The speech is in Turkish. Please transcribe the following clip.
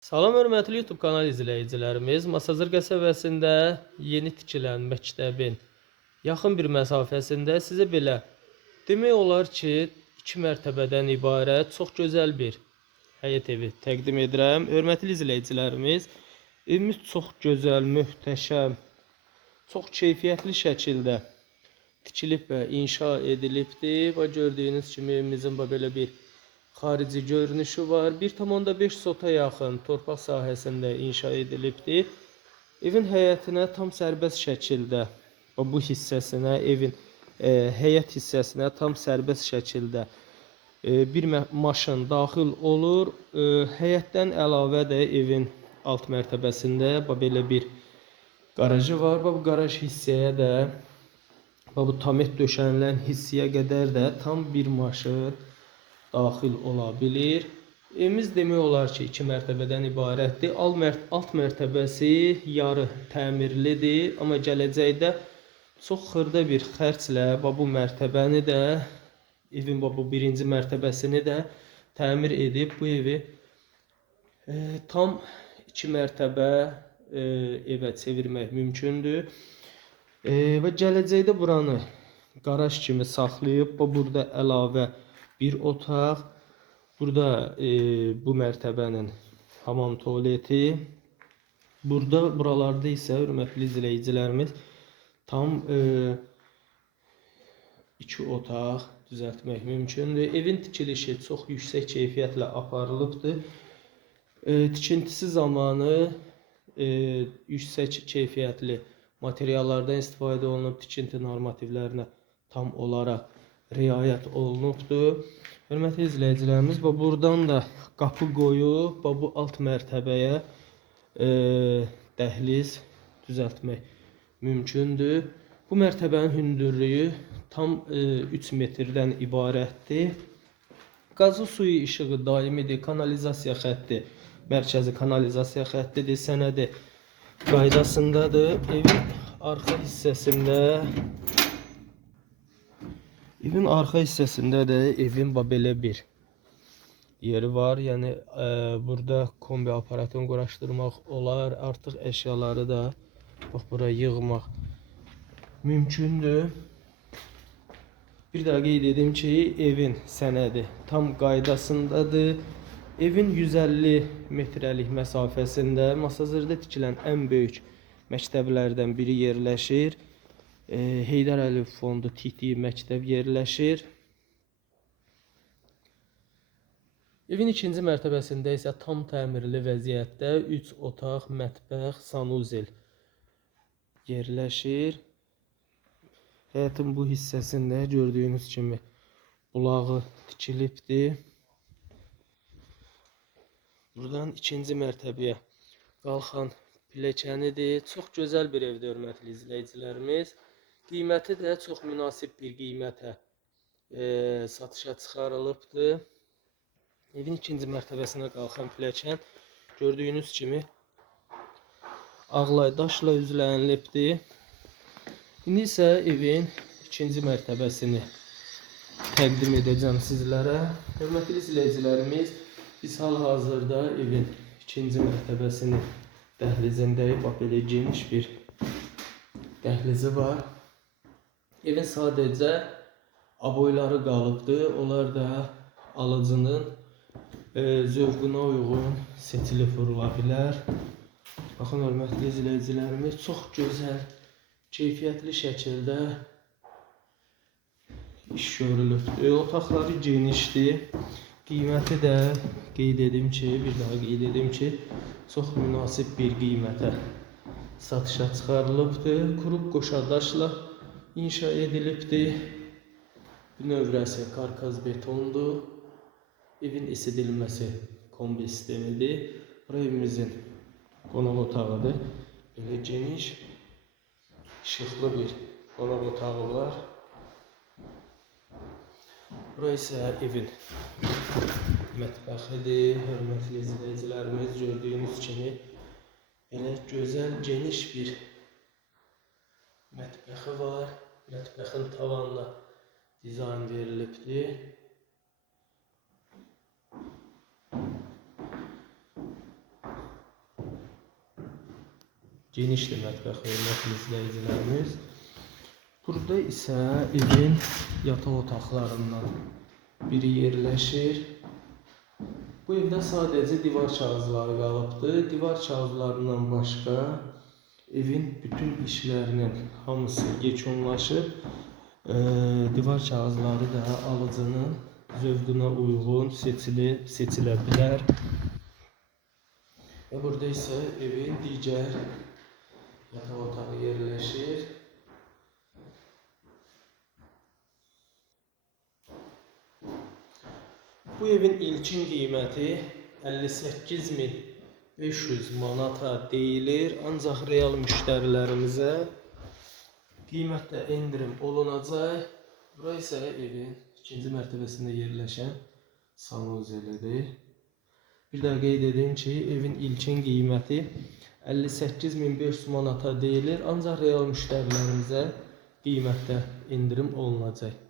Salam hörmətli YouTube kanal izləyicilərimiz. Masazır qəsəbəsində yeni tikilən məktəbin yaxın bir məsafəsində sizə belə demək olar ki, 2 mərtəbədən ibarət çox gözəl bir həyət evi təqdim edirəm. Hörmətli izləyicilərimiz, evimiz çox gözəl, möhtəşəm, çox keyfiyyətli şəkildə tikilib və inşa edilibdir. Və gördüyünüz kimi evimizin belə bir xarici görünüşü var. 1,5 sota yaxın torpaq sahəsində inşa edilibdir. Evin həyətinə tam sərbəst şəkildə bu hissəsinə, evin e, həyət hissəsinə tam sərbəst şəkildə e, bir maşın daxil olur. E, həyətdən əlavə də evin alt mərtəbəsində belə bir qarajı var. Bu qaraj hissəyə də bu tamet döşənilən hissəyə qədər də tam bir maşın daxil ola bilir. Evimiz demək olar ki, 2 mərtəbədən ibarətdir. Alt, mərt alt mərtəbəsi yarı təmirlidir, amma gələcəkdə çox xırda bir xərclə bu mərtəbəni də evin bu birinci mərtəbəsini də təmir edib bu evi e, tam 2 mərtəbə e, evə çevirmək mümkündür. E, və gələcəkdə buranı qaraj kimi saxlayıb və burada əlavə bir otaq, burada e, bu mərtəbənin hamam tualeti, burada buralarda isə hörmətli izləyicilərimiz tam e, iki otaq düzəltmək mümkündür. Evin tikilişi çox yüksək keyfiyyətlə aparılıbdır. E, tikintisi zamanı e, yüksək keyfiyyətli materiallardan istifadə olunub, tikinti normativlərinə tam olaraq riayət olunubdur. Hörmətli izləyicilərimiz, və buradan da qapı qoyub, bu alt mərtəbəyə e, dəhliz düzəltmək mümkündür. Bu mərtəbənin hündürlüyü tam e, 3 metrdən ibarətdir. Qazı suyu işığı daimidir, kanalizasiya xətti, mərkəzi kanalizasiya xəttidir, sənədi qaydasındadır. Evin arxa hissəsində Evin arxa hissəsində də evin belə bir yeri var. Yəni e, burada kombi aparatını quraşdırmaq olar. Artıq əşyaları da bax bura yığmaq mümkündür. Bir daha qeyd edim ki, evin sənədi tam qaydasındadır. Evin 150 metrəlik məsafəsində Masazırda tikilən ən böyük məktəblərdən biri yerləşir. E, Heydər Əliyev Fondu TT məktəb yerləşir. Evin ikinci mərtəbəsində isə tam təmirli vəziyyətdə 3 otaq, mətbəx, sanuzel yerləşir. Həyətin bu hissəsində gördüyünüz kimi bulağı tikilibdir. Buradan ikinci mərtəbəyə qalxan pilləkənidir. Çox gözəl bir evdir, hörmətli izləyicilərimiz. Qiyməti də çox münasib bir qiymətə e, satışa çıxarılıbdır. Evin ikinci mərtəbəsinə qalxan pilləkən gördüyünüz kimi ağlay daşla üzlənilibdir. İndi isə evin ikinci mərtəbəsini təqdim edəcəm sizlərə. Hörmətli izləyicilərimiz, biz hal-hazırda evin ikinci mərtəbəsini dəhlizindəyik. Bax belə geniş bir dəhlizi var. Evin sadəcə aboyları qalıbdır. Onlar da alıcının e, zövqünə uyğun seçilib vurula bilər. Baxın hörmətli izləyicilərimiz, çox gözəl, keyfiyyətli şəkildə iş görülübdür. Otaqları genişdir. Qiyməti də qeyd edim ki, bir daha qeyd edim ki, çox münasib bir qiymətə satışa çıxarılıbdır. Qrup qoşadaşla inşa edilibdir. Növrəsi karkaz betondur. Evin isidilməsi kombi sistemidir. Bura evimizin qonaq otağıdır. Belə geniş, işıqlı bir qonaq otağı var. Bura evin mətbəxidir. Hörmətli izləyicilərimiz gördüyünüz kimi belə gözəl, geniş bir mətbəxi var. Mətbəxin tavanına dizayn verilibdir. genişdir mətbəx hörmətli izləyicilərimiz. Burada isə evin yataq otaqlarından biri yerləşir. Bu evdə sadəcə divar kağızları qalıbdı. Divar kağızlarından başqa evin bütün işlərinin hamısı yekunlaşıb. Ee, divar kağızları da alıcının zövqünə uyğun seçili seçilə bilər. Və burada isə evin digər yataq otağı yerləşir. Bu evin ilkin qiyməti 58500 manata deyilir. Ancaq real müştərilərimizə qiymətdə endirim olunacaq. Bura isə evin ikinci mərtəbəsində yerləşən sanuzelidir. Bir də qeyd edim ki, evin ilkin qiyməti 58500 manata deyilir. Ancaq real müştərilərimizə qiymətdə endirim olunacaq.